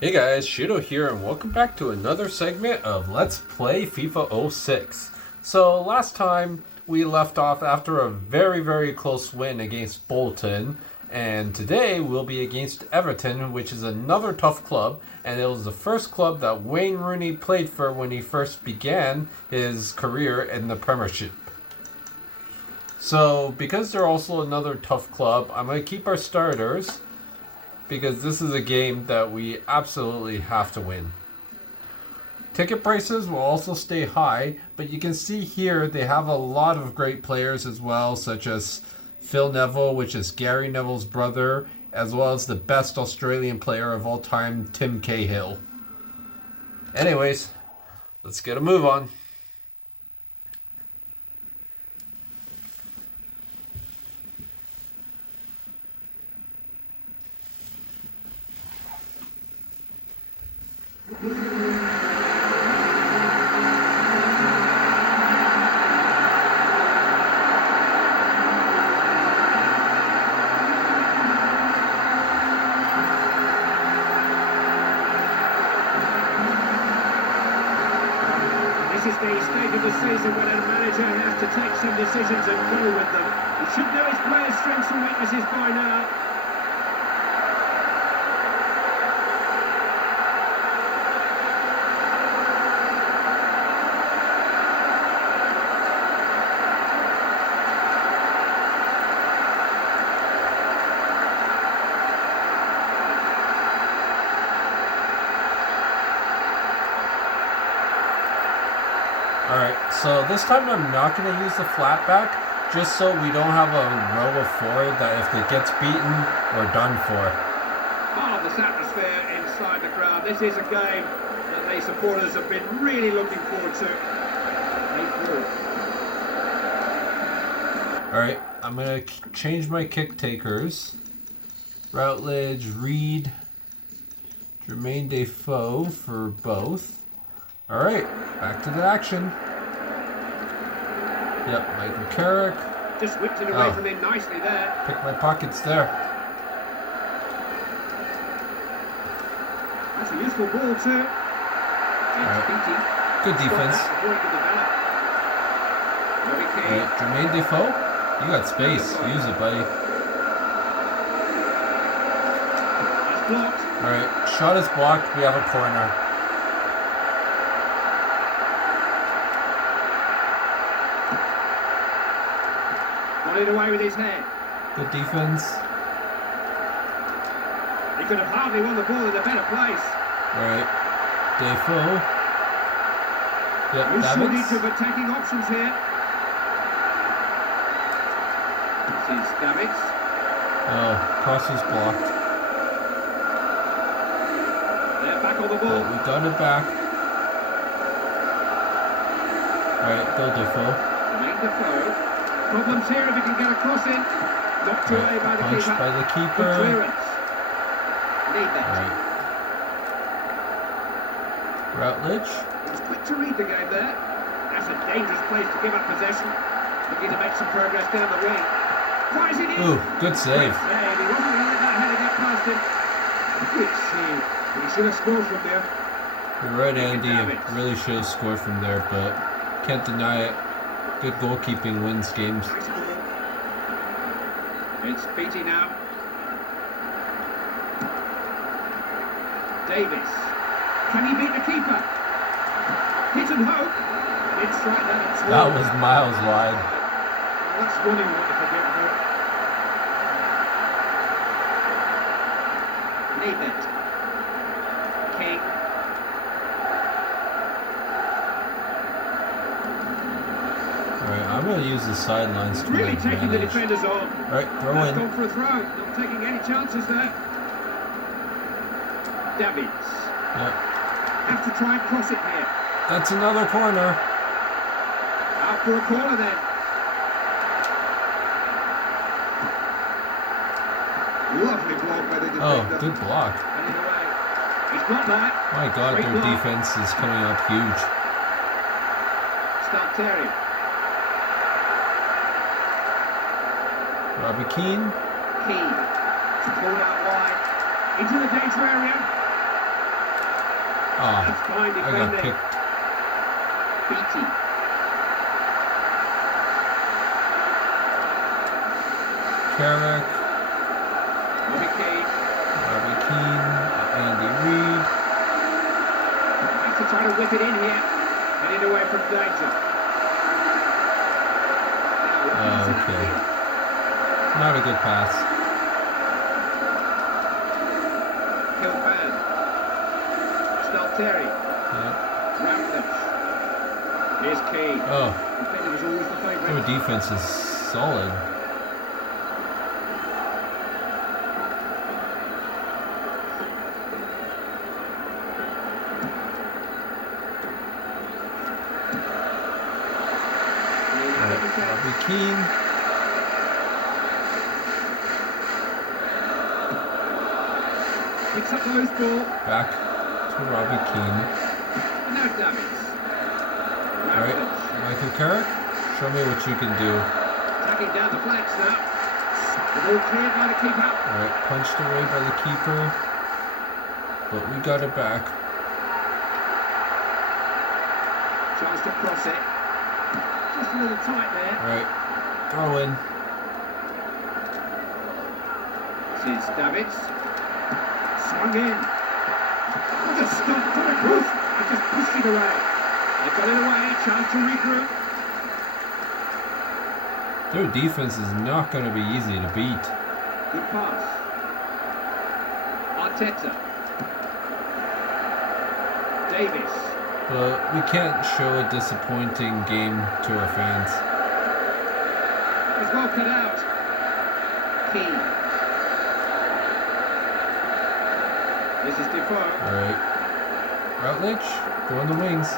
Hey guys, Shido here and welcome back to another segment of Let's Play FIFA 06. So last time we left off after a very close win against Bolton, and today we'll be against Everton, which is another tough club, and it was the first club that Wayne Rooney played for when he first began his career in the Premiership. So because they're also another tough club, I'm going to keep our starters, because this is a game that we absolutely have to win. Ticket prices will also stay high, but you can see here they have a lot of great players as well, such as Phil Neville, which is Gary Neville's brother, as well as the best Australian player of all time, Tim Cahill. Anyways, let's get a move on. This is the stage of the season when a manager has to take some decisions and go with them. He should know his players' strengths and weaknesses by now. Alright, so this time I'm not going to use the flat back, just so we don't have a row of four that if it gets beaten, we're done for. Oh, this atmosphere inside the ground. This is a game that the supporters have been really looking forward to. Alright, I'm going to change my kick takers. Routledge, Reed, Jermaine Defoe for both. Alright, back to the action. Yep, Michael Carrick. Just whipped it away from him nicely there. Pick my pockets there. That's a useful ball too. Right. Good defense. Alright, Jermaine Defoe, you got space. Use it, buddy. Alright, shot is blocked. We have a corner. Got it away with his head. Good defense. He could have hardly won the ball in a better place. Alright. Defoe. Yep, No Davids. shortage of attacking options here. This is Davids. Oh, cross is blocked. They're back on the ball. But we got it back. Alright, go Defoe. Defoe. Problems here if he can get a cross in. Knocked away by the keeper. By the keeper. Good clearance. Need that. Right. Routledge. He was quick to read the game there. That's a dangerous place to give up possession. Looking to make some progress down the wing. Fires it in. Ooh, good save. He wasn't going to let that header get past him. Good save. He should have scored from there. You're right, Andy. It really should have scored from there, but can't deny it. Good goalkeeping wins games. It's Beattie now. Davis. Can he beat the keeper? Hit and hope. Did strike that. That was miles wide. That's one you want to forget about. Leave it. King. Alright, I'm going to use the sidelines to my Really taking the advantage. defenders on. Alright, throw That's in. gone for a throw. Not taking any chances there. Davids. Yep. Have to try and cross it here. That's another corner. Out for a corner then. Lovely block by the defender. Oh, good block. And in a way, he's got that. My God, Great their block. defense is coming up huge. Start Terry. Robbie Keane. Key. It's pulled out wide. Into the danger area. fine I got defending. picked. Beatty. Carrick. Robbie Keane. Robbie Keane. Andy Reid. Has to try to whip it in here. Headed away from danger. Now, Okay. Not a good pass. Kilban. Stalteri. Yep. Routledge. Here's Keane. Oh, Defender was always the their favourite. defense is solid. Robbie Keane. Picks up the loose ball. Back to Robbie Keane. And now Davies. Alright, Routledge. Michael Carrick, show me what you can do. Attacking down the flanks now. The ball cleared by the keeper. Alright, punched away by the keeper. But we got it back. Chance to cross it. Just a little tight there. Alright, throw in. This is Davids. Swung in. What a stop for the cross. And just pushed it away. They got it away. Chance to regroup. Their defense is not going to be easy to beat. Good pass. Arteta. Davis. But we can't show a disappointing game to our fans. It's well cut out. Keane. This is Defoe. Alright. Routledge, go on the wings.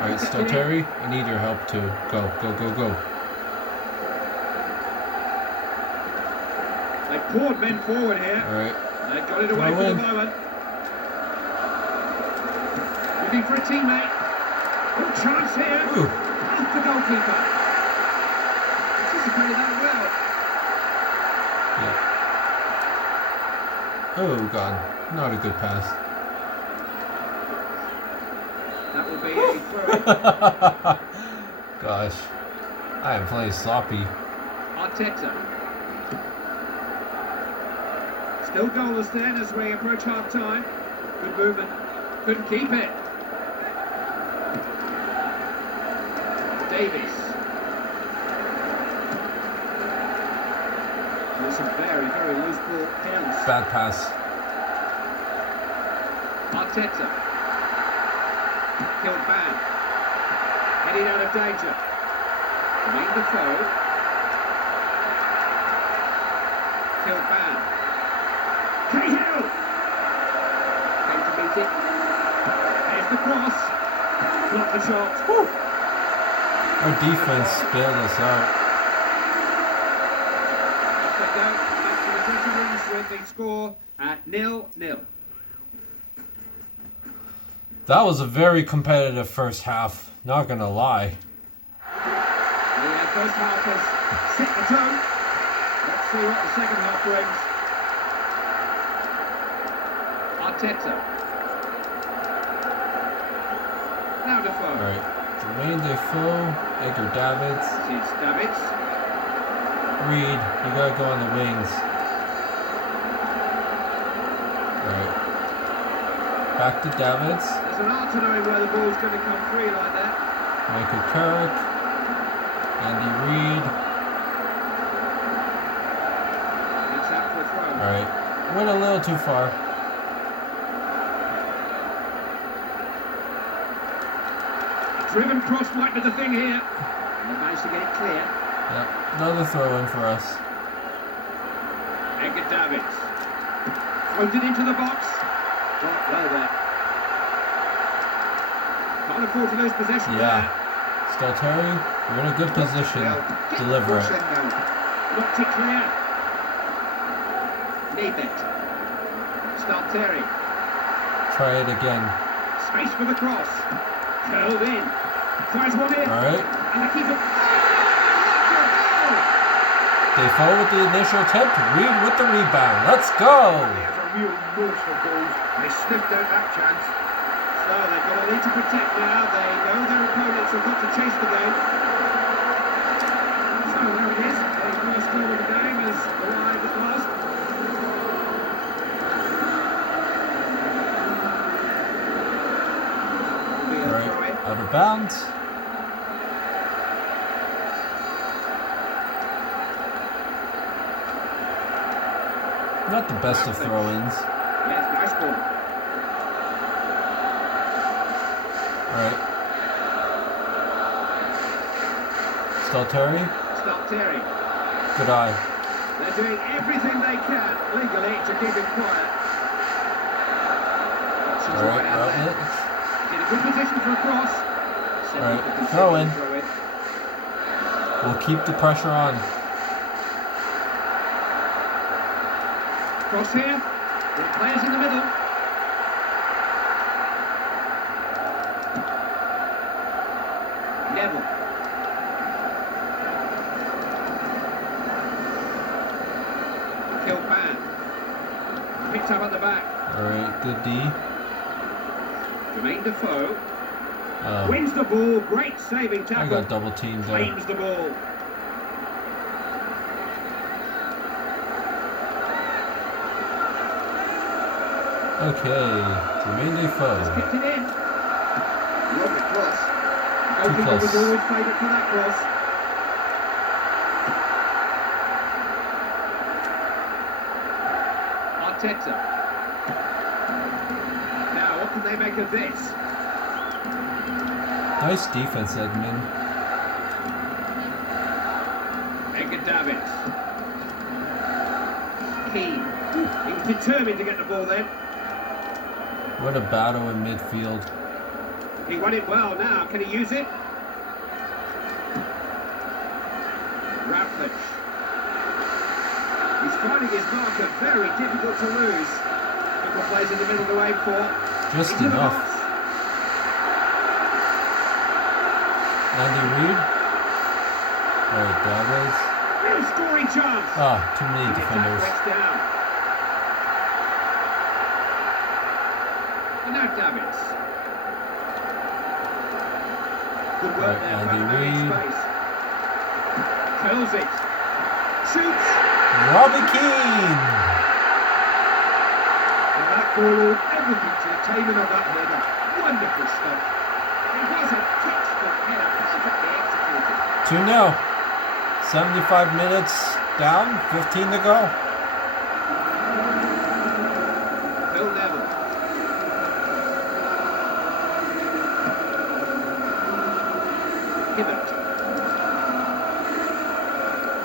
Alright, Stalteri, I need your help too. Go, go, go, go. They poured men forward here. Alright. They got it away Throw for the in. moment. Looking for a teammate. Oh, chance here. Ooh. Off the goalkeeper. Anticipated that well. Yeah. Oh, God. Not a good pass. That will be a throw. Gosh. I am playing sloppy. Arteta. Still goalless then as we approach half time. Good movement. Couldn't keep it. Davies. There's some very, very loose ball hands. Bad pass. Arteta. Kilban. Heading out of danger. Jermaine Defoe. Kilban. Cahill. Came to meet it. There's the cross. Block the shot. Our defense bailed us out. Off they go. Back to the dressing rooms with the score at 0-0. That was a very competitive first half. Not gonna lie. The first half has set the tone. Let's see what the second half brings. Arteta. Now Defoe. Alright. Jermaine Defoe, Edgar Davids, This is Davids. Reed, you gotta go on the wings. Alright. Back to Davids, There's an art to knowing where the ball's going to come free like that. Michael Carrick, Andy Reid. It's out for a throw. Alright. Went a little too far. Driven cross might be the thing here. And they managed to get it clear. Yep. Another throw in for us. Edgar Davids. Floated into the box. Got well there. Can't afford to lose possession Yeah. there. Stalteri, we're in a good position. Deliver it. Knocked it clear. Nebet. Stalteri. Try it again. Space for the cross. Curled in. Tries one in. Alright. And the keeper. Defoe with the initial attempt. Reed with the rebound. Let's go. There's a real nose for goals. They sniffed out that chance. So they've got a lead to protect now. They know their opponents have got to chase the game. So there it is. The first goal of the game has arrived at last. Right, out of bounds. Not the best of throw-ins. Yes, nice ball. Alright. Stalteri. Stalteri. Good eye. They're doing everything they can legally to keep him quiet. Alright, In a good position for a cross. Alright, throw in. We'll keep the pressure on. Cross here. The players in the middle. Neville. Kilpan. Picked up at the back. Alright, good D. Jermaine Defoe. Wins the ball. Great saving tackle. I got double teamed there. Claims the ball. Okay, Jermaine Defoe. Kicked it in. Lovely cross. Too Goalkeeper close. was always favourite for that cross. Arteta. Now, what can they make of this? Nice defense, Edmund. Edgar Davids. Keane. He was determined to get the ball then. What a battle in midfield. He won it well now. Can he use it? Raffledge. He's finding his marker very difficult to lose. Couple of plays in the middle to aim for. Just Into the enough. box. Andy Reid. Alright, Davids. Real scoring chance. Ah, too many The attack defenders. breaks down. And now Davids. Good work Right, there, Andy found Barry Reid. space. Curls it. Shoots. Robbie Keane. And that forward, everything to the timing of that header. Wonderful stuff. It was a textbook header, perfectly executed. 2-0. 75 minutes down, 15 to go. Phil Neville. Hibbert.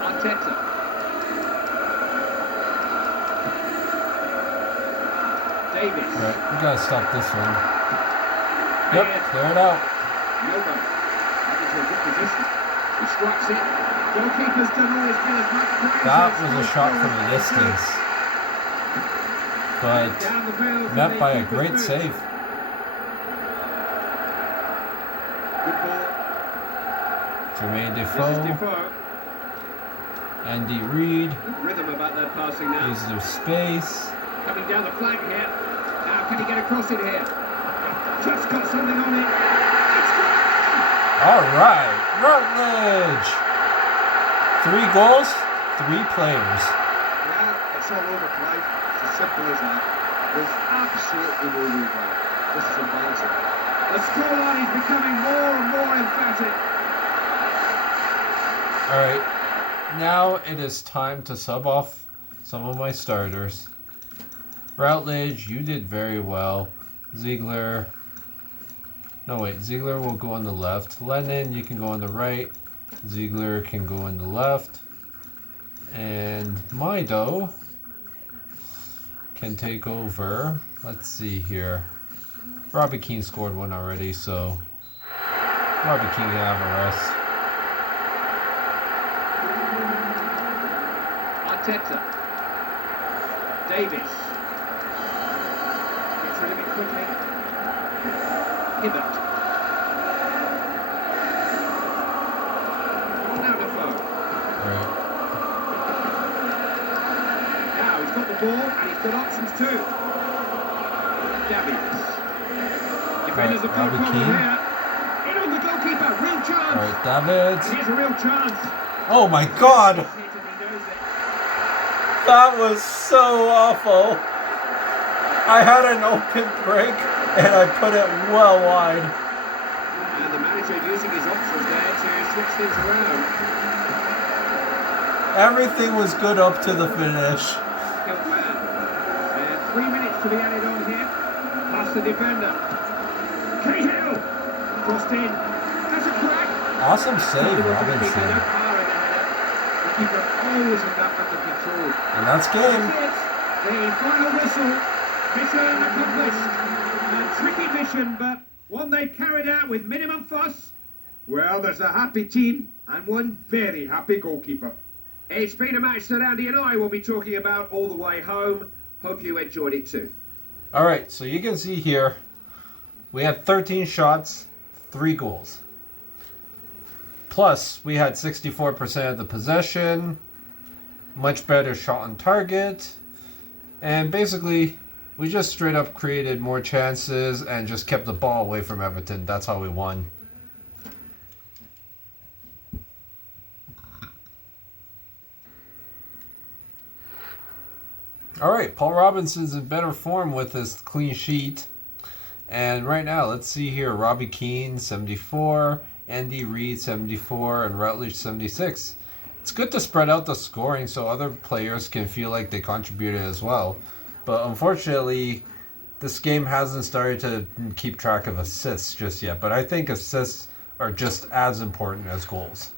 Arteta. Davis. Alright, we gotta stop this one. Clear. Yep, clear it out. Yobo. That is a good position. He strikes it. Goalkeeper's done all his bit as much pressure. That was a shot from a distance. But Down the field for met the by a keeper's great boot. save. Good ball. Jermaine This is Defoe, Defoe. Andy Reid, Good rhythm about their passing now. uses their space. Coming down the flank here. Now can he get across it here? Just got something on it. It's gone! Alright, Rutledge! 3 goals, 3 players. Well, it's all over play. It's as simple as that. There's absolutely no replay. This is embarrassing. The scoreline is becoming more and more emphatic. Alright, now it is time to sub off some of my starters. Routledge, you did very well. Ziegler. No, wait, Ziegler will go on the left. Lennon, you can go on the right. Ziegler can go on the left. And Mido can take over. Let's see here. Robbie Keane scored one already, so Robbie Keane can have a rest. Arteta. Davis. Gets rid of it quickly. Hibbert. Now Defoe. Alright. ball, and he's got options too. Davies. Defenders have got a problem here. In on the goalkeeper, real chance. All right, Davids. Here's a real chance. Oh my God! That was so awful. I had an open break and I put it well wide. And the manager using his options there to switch things around. Everything was good up to the finish. Good man. And 3 minutes to be added on here. Past the defender. Cahill. Crossed in. That's a crack. Awesome save, Robinson. The keeper always had that under control. And that's game. That's it. The final whistle. Mission accomplished. A tricky mission, but one they've carried out with minimum fuss. Well, there's a happy team and one very happy goalkeeper. It's been a match that Andy and I will be talking about all the way home. Hope you enjoyed it too. All right, so you can see here, we had 13 shots, 3 goals. Plus, we had 64% of the possession, much better shot on target, and basically, we just straight up created more chances and just kept the ball away from Everton. That's how we won. All right, Paul Robinson's in better form with his clean sheet. And right now, let's see here. Robbie Keane, 74. Andy Reid, 74. And Rutledge, 76. It's good to spread out the scoring so other players can feel like they contributed as well. But unfortunately, this game hasn't started to keep track of assists just yet. But I think assists are just as important as goals.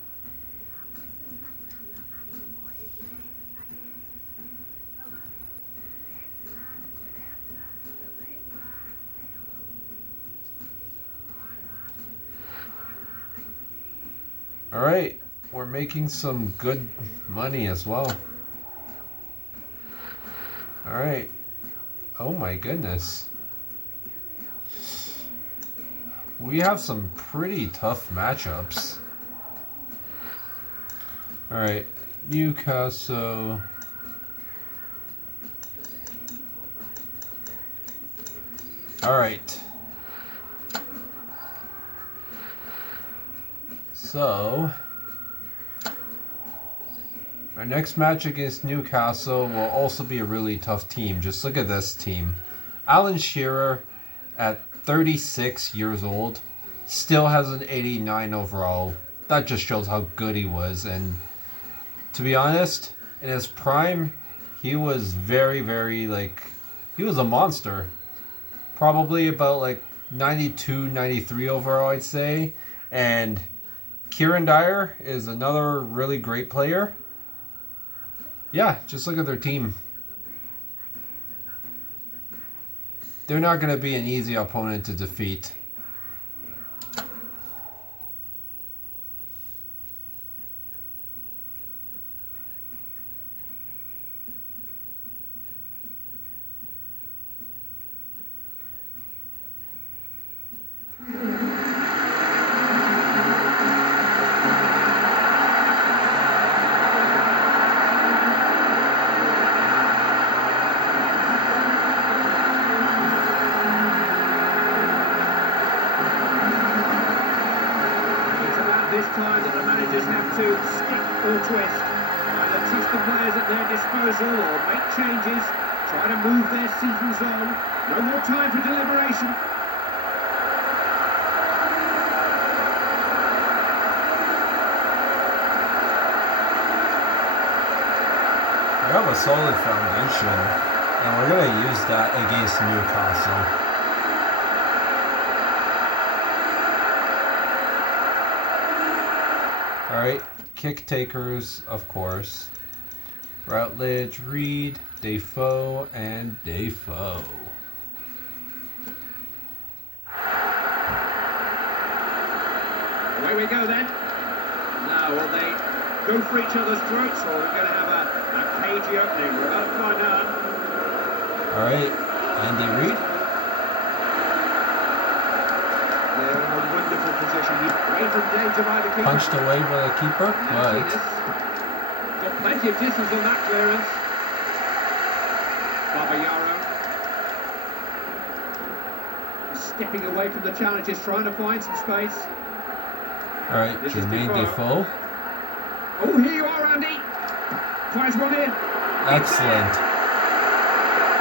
All right, we're making some good money as well. All right. Oh my goodness. We have some pretty tough matchups. All right, Newcastle. All right. So, our next match against Newcastle will also be a really tough team. Just look at this team. Alan Shearer, at 36 years old, still has an 89 overall. That just shows how good he was. And to be honest, in his prime, he was very, he was a monster. Probably about 92, 93 overall, I'd say. And Kieran Dyer is another really great player. Yeah, just look at their team. They're not going to be an easy opponent to defeat. This time that the managers have to stick or twist. Either trust the players at their disposal or make changes, try to move their seasons on. No more time for deliberation. We have a solid foundation, and we're going to use that against Newcastle. Alright, kick takers, of course. Routledge, Reed, Defoe, and Defoe. Away we go then. Now, will they go for each other's throats, or we're going to have a cagey opening? We're about to find out. Alright, Andy Reid. They're in a wonderful position. Away from danger by the keeper. Punched away by the keeper, but Got plenty of distance on that clearance. stepping away from the challenges, trying to find some space. All right, This is Jermaine Defoe. Defoe. Oh, here you are, Andy. Fires one in. Excellent.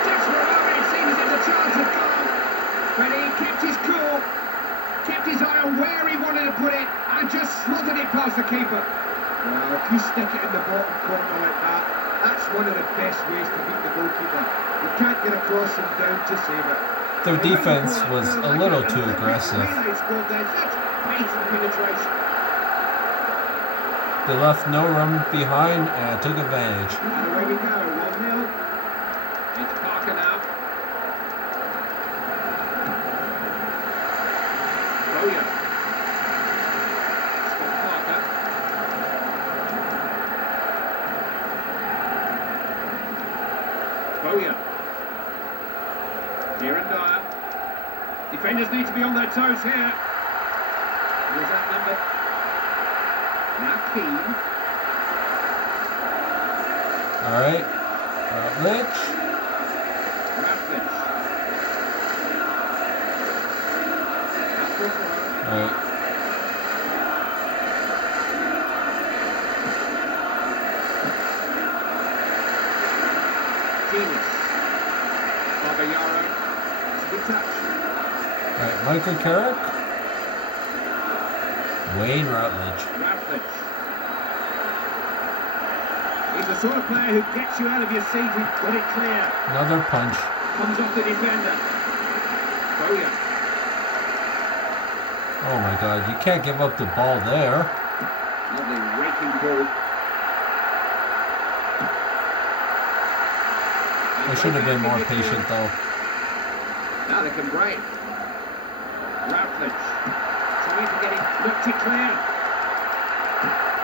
Just for a moment, it seems that the chance had gone. But he kept his cool, kept his eye on where he wanted to put it, and just slotted it past the keeper. Well, if you stick it in the bottom corner like that, that's one of the best ways to beat the goalkeeper. You can't get across and down to save it. Their defense was a little too aggressive. They scored there, such pace and penetration. They left no room behind and took advantage. And away we go, 1-0. It's Parker now. Bowyer. Scott Parker. Bowyer. Here and Dyer. Defenders need to be on their toes here. Who's that number? Now Keane. All right, Rutledge. Rathledge. All right, Genius. Babayaro. It's a good touch. all right, Michael Carrick. Wayne Rutledge. Rathledge. He's the sort of player who gets you out of your seat. He's got it clear. Another punch. Comes off the defender. Bowyer. Oh my God, you can't give up the ball there. Lovely raking ball. I should have been more patient though. Now they can break. Rathledge. Trying to get it knocked it clear.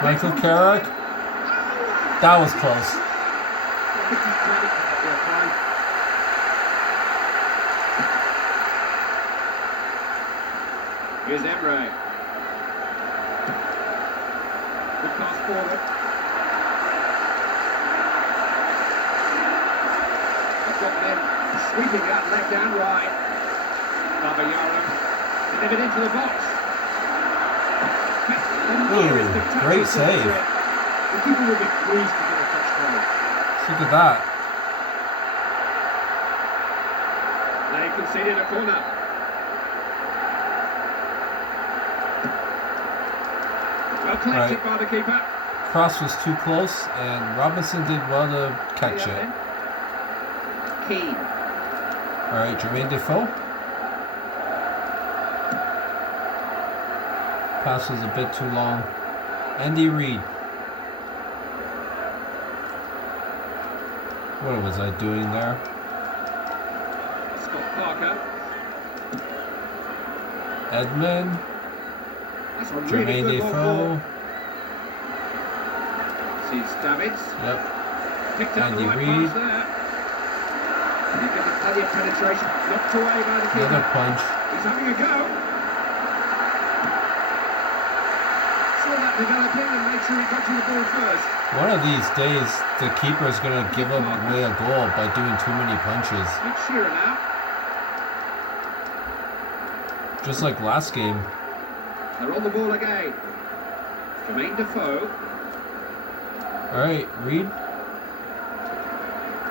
Michael Carrick. That was close. I think he's played it for that fine. Here's Emre. Good pass forward. They've got them sweeping out left and right. Babayaro delivered into the box. Ooh, great save. The keeper will be pleased to get a touch goal. Look at that. They conceded a corner. Well collected by the keeper. Cross was too close, and Robinson did well to catch it. Keane. All right, Jermaine Defoe. Pass was a bit too long. Andy Reid. What was I doing there? Scott Parker. Edmund. That's a really Jermaine good Defoe. ball. Sees Davids. Yep. Picked up Andy the right Reid. pass there. He gives it plenty of penetration. Knocked away by the keeper. Another punch. He's having a go. Saw that developing and made sure he got to the ball first. One of these days, the keeper is going to give away a goal by doing too many punches. Nick Shearer now. Just like last game. They're on the ball again. Jermaine Defoe. All right, Reid.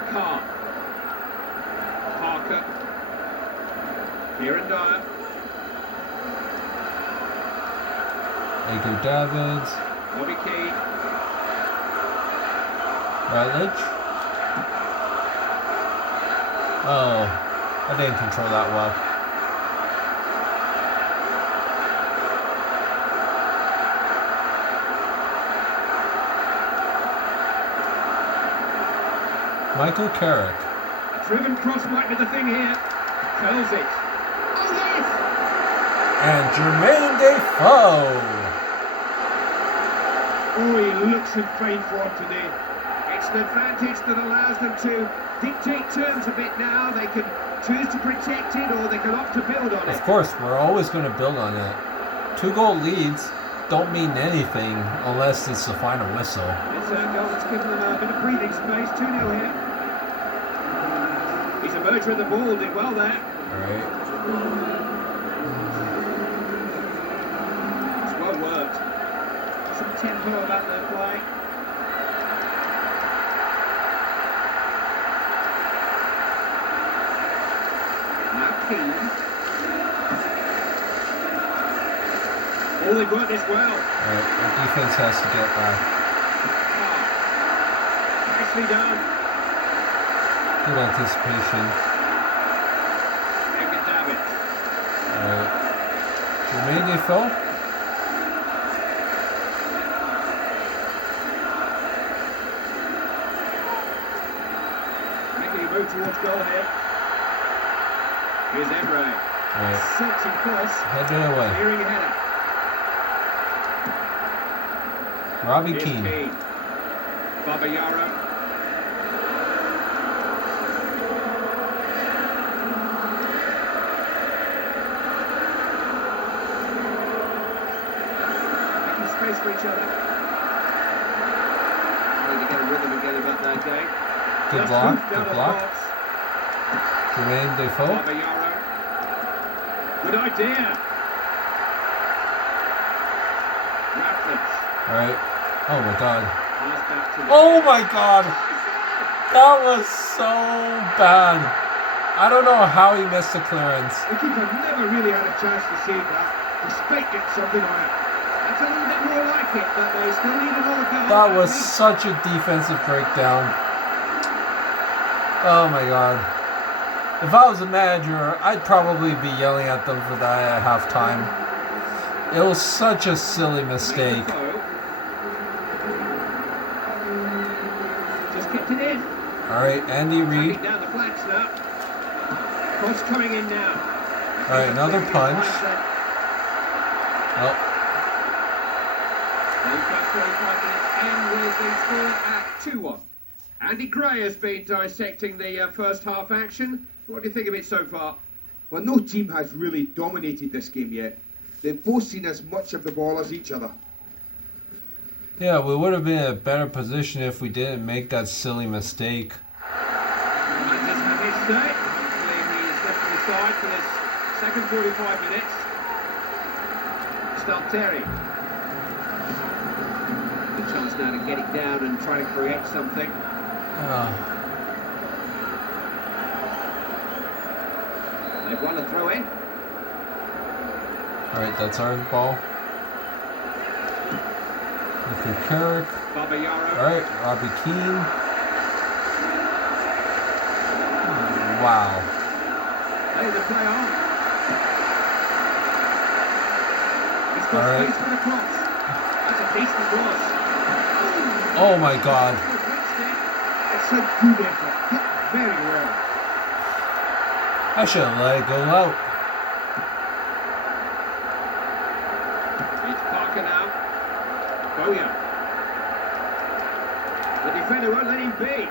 Carr. Parker. Kieran Dyer. Edgar Davids. Bobby Keane. Rutledge. Oh, I didn't control that well. Michael Carrick. A driven cross might be the thing here. Curls it. Oh yes! And Jermaine Defoe. Oh, he looks in pain for him today. It's an advantage that allows them to dictate terms a bit now. They can choose to protect it or they can opt to build on it. Of course, we're always going to build on it. 2-goal leads don't mean anything unless it's the final whistle. It's a goal that's given them a bit of breathing space. 2-0 here. He's emerged with the ball, did well there. All right. tempo about their play. Now Keane. Oh, they've got this well. Alright, our defense has to get back. Oh, nicely done. Good anticipation. Edgar David. Alright. Jermaine Defoe. Making a move towards goal here. Here's Emre. Alright. Sexy cross. Head it away. Clearing a header. Robbie Here's Keane. Babayaro. Making space for each other. Trying to get a rhythm again about that game. Good Just block. hooked down Good on block. box. Jermaine Defoe. Babayaro. Good idea. Ratledge. Alright. Oh my god. Pass back to the Oh my god! That was so bad. I don't know how he missed the clearance. The keeper never really had a chance to save that, despite getting something on it. That's a little bit more like it, but they still need another goal. That was such a defensive breakdown. Oh my god. If I was a manager, I'd probably be yelling at them for that at halftime. It was such a silly mistake. Just kicked it in. Alright, Andy Reid. Taking down the flats now. Cross coming in now. Alright, another punch. Oh, They've got 45 minutes and with the score at 2-1. Andy Gray has been dissecting the first half action. What do you think of it so far? Well, no team has really dominated this game yet. They've both seen as much of the ball as each other. yeah, we would have been in a better position if we didn't make that silly mistake. Might just have his say. Hopefully he's left on the side for this second 45 minutes. Stalteri. The chance now to get it down and try to create something. They've won a throw in. Alright, that's our ball. Luka Kirk. Babayaro. Alright, Robbie Keane. Wow. Play the play on. He's got All right. space for the cross. That's a decent cross. Oh my god. It's a good effort, hit very well. I should have let it go out. It's Parker now. Boya. The defender won't let him be.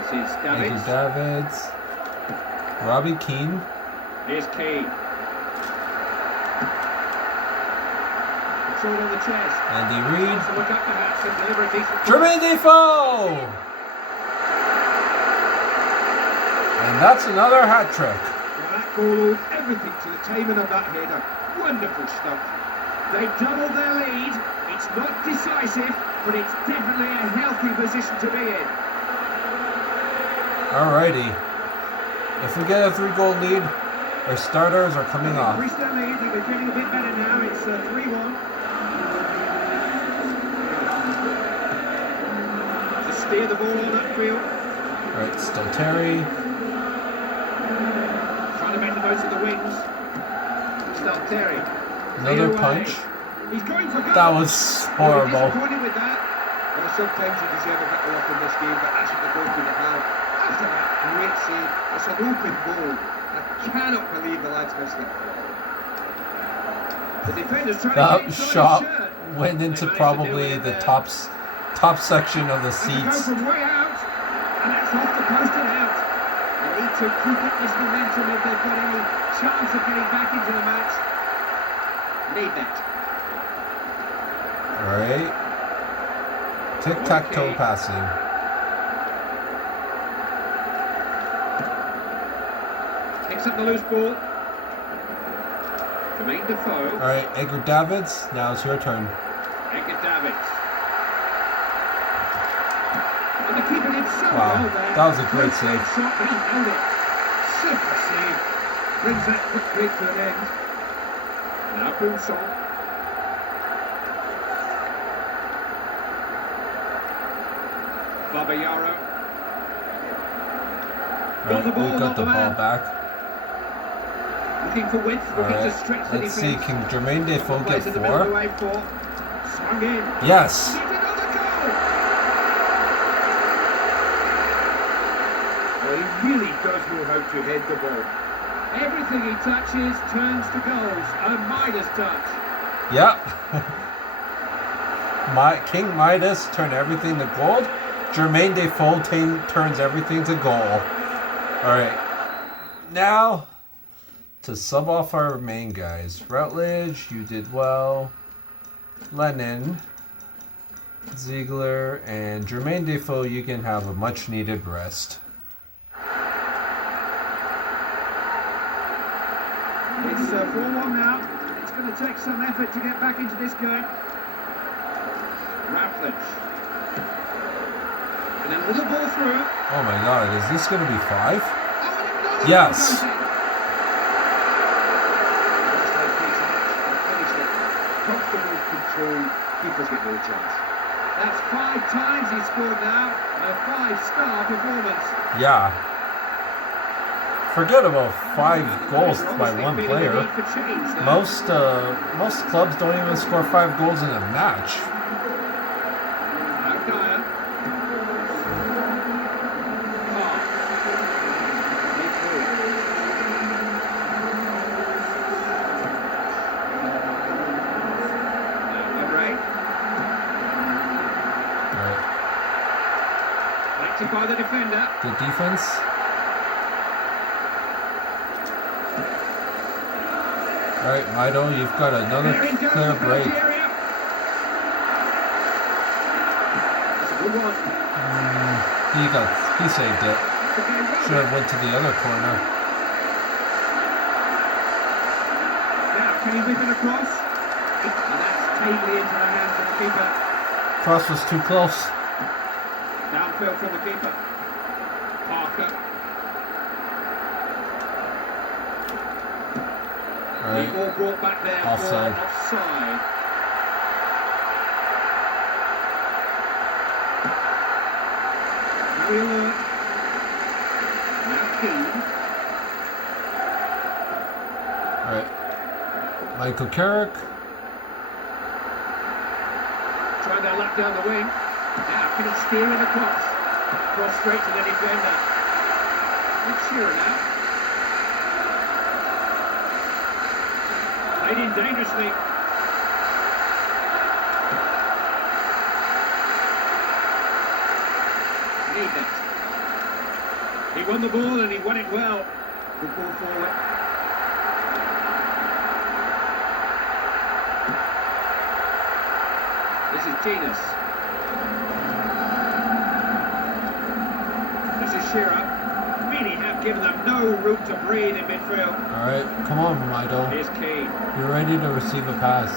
This is Andrew Davids. Davids. Robbie Keane. Here's Keane. Control on the chest. Andy Reid. Wants to look up perhaps and deliver a decent cross. Jermaine Defoe! And that's another hat trick. Well, that goal owed everything to the timing of that header. Wonderful stuff. They doubled their lead. It's not decisive, but it's definitely a healthy position to be in. Alrighty. If we get a 3-goal lead, our starters are coming off. Increased their lead. They'll be feeling a bit better now. It's 3-1. To steer the ball on that field. Alright, still Terry. Trying to make the most of the wings. Stalteri. Another punch. He's going for goal. That was horrible. Disappointed with that. Well, sometimes you deserve a bit of luck in this game, but that's what the goalkeeper had. After that great save, it's an open goal. I cannot believe the lads missed it. The defender's trying to That get inside shot his shirt. went They into managed to probably do it the there. top section of the And to go seats. from way out, and that's off the post and out. They need to keep up this momentum if they've got any chance of getting back into the match. Need that. Alright. Tic-tac-toe Okay. passing. Picks up the loose ball. Jermaine Defoe. All right, Edgar Davids, now it's your turn. Edgar Davids. And the keeper did so Wow, well there. that was a great save. Shot, but he held it. Super save. Brings that quickly to an end. Now Boulson. Babayaro. All right, we got the ball back. Looking for width, All looking to right, stretch the let's defense. see, can Jermaine Defoe get Plays in the middle of the 4? way for. Swung in. Yes. Hit another goal! Well, he really does know how to head the ball. Everything he touches turns to goals. A Midas touch. Yep. King Midas turned everything to gold. Jermaine Defoe turns everything to goal. Alright. Now, to sub off our main guys. Rutledge, you did well. Lennon, Ziegler, and Jermaine Defoe, you can have a much needed rest. It's 4-1 now. It's going to take some effort to get back into this game. Rutledge. And a little ball through. Oh my god, is this going to be 5? Oh, Yes. Comfortable control, keepers get no chance. That's 5 times he scored now. A 5-star performance. Yeah. Forget about 5 goals by one player. Most clubs don't even score 5 goals in a match. By the defender. Good defense. Alright, Mido, you've got another clear break. He saved it. Should have went to the other corner. Now, can he whip it across? And that's tightly into the hands of the keeper. Cross was too close. Downfield from the keeper. Parker. Right. All brought back there Offside. for offside. Wheeler. Now Keane. Alright. Michael Carrick. Trying to lap down the wing. Now, can he steer it across? Cross straight to the defender. It's Shearer now. Played in dangerously. Need it. He won the ball and he won it well. Good ball forward. This is Genus. Shearer really have given them no room to breathe in midfield. Alright, come on, Mido. Here's Keane. You're ready to receive a pass.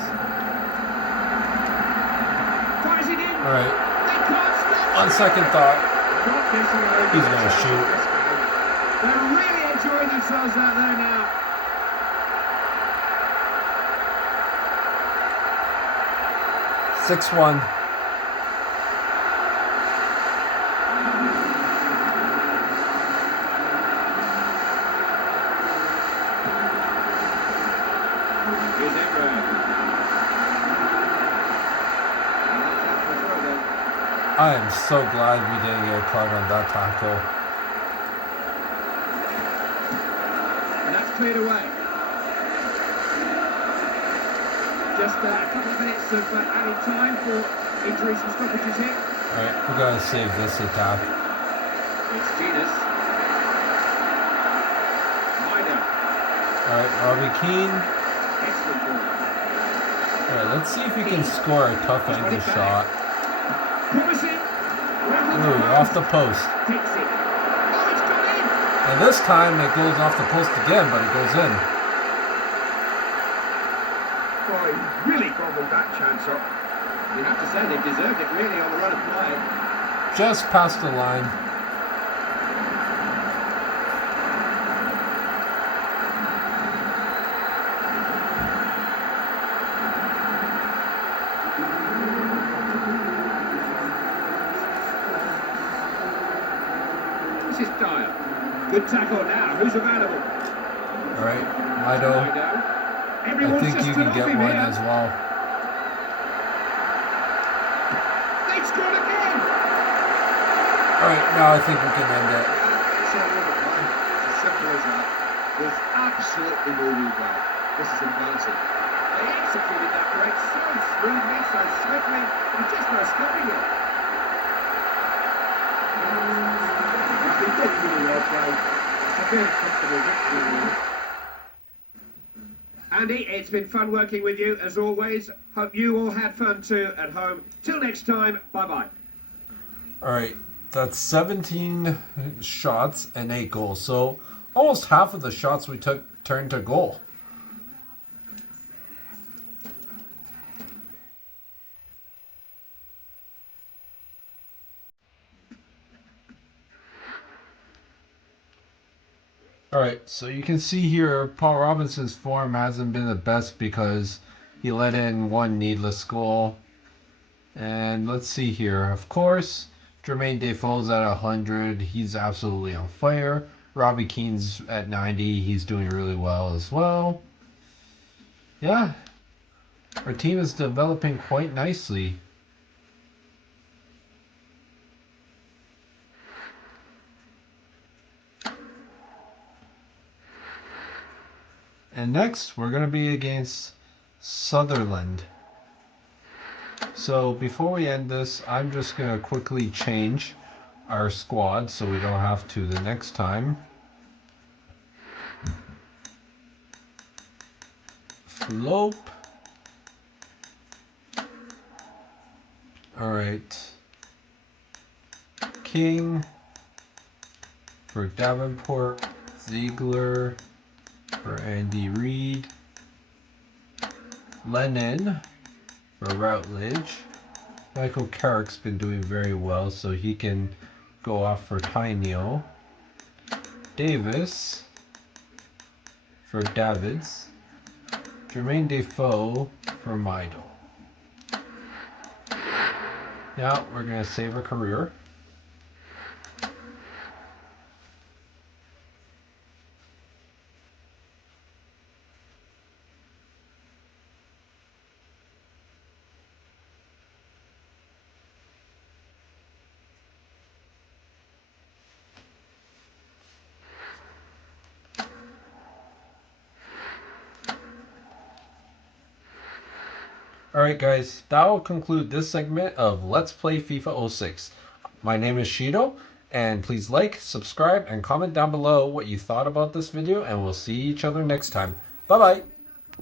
Fires it in. Alright. They can't stop. On second thought, Not necessarily. he's going to shoot. They're really enjoying themselves out there now. (6-1). I am so glad we didn't get a card on that tackle. And that's cleared away. Just a couple of minutes of added time for injuries and stoppages here. Alright, we gotta save this attack. It's Genus. Mido. Alright, Robbie Keane. Excellent ball. Alright, let's see if we can score a tough angle shot. Promising. Ooh, off the post. Takes it. Oh, it's gone in. And this time it goes off the post again, but it goes in. Oh, he really gobbled that chance up. You have to say they deserved it really on the run of play. Just past the line. This is Dyer. Good tackle now. Who's available? All right, Lido. I Everyone's think just you stood can off get him one here. as well. They scored again. All right, now I think we can end it. It's all over play. It's as simple as that. There's absolutely no rebound. This is embarrassing. They executed that break so smoothly, so swiftly. There's just no stopping it. They did really well play. It's a very comfortable victory, really. Andy, it's been fun working with you as always. Hope you all had fun too at home. Till next time, bye-bye. All right, that's 17 shots and 8 goals. So almost half of the shots we took turned to goal. All right, so you can see here Paul Robinson's form hasn't been the best because he let in one needless goal. And let's see here. Of course, Jermaine Defoe's at 100. He's absolutely on fire. Robbie Keane's at 90. He's doing really well as well. Yeah, our team is developing quite nicely. And next, we're going to be against Sutherland. So before we end this, I'm just going to quickly change our squad so we don't have to the next time. Flope. Alright. King for Davenport. Ziegler for Andy Reid. Lennon for Routledge. Michael Carrick's been doing very well, so he can go off for Tyneo. Davis for Davids. Jermaine Defoe for Midel. Now we're going to save a career. Alright guys, that will conclude this segment of Let's Play FIFA 06. My name is Shido, and please like, subscribe, and comment down below what you thought about this video, and we'll see each other next time. Bye bye!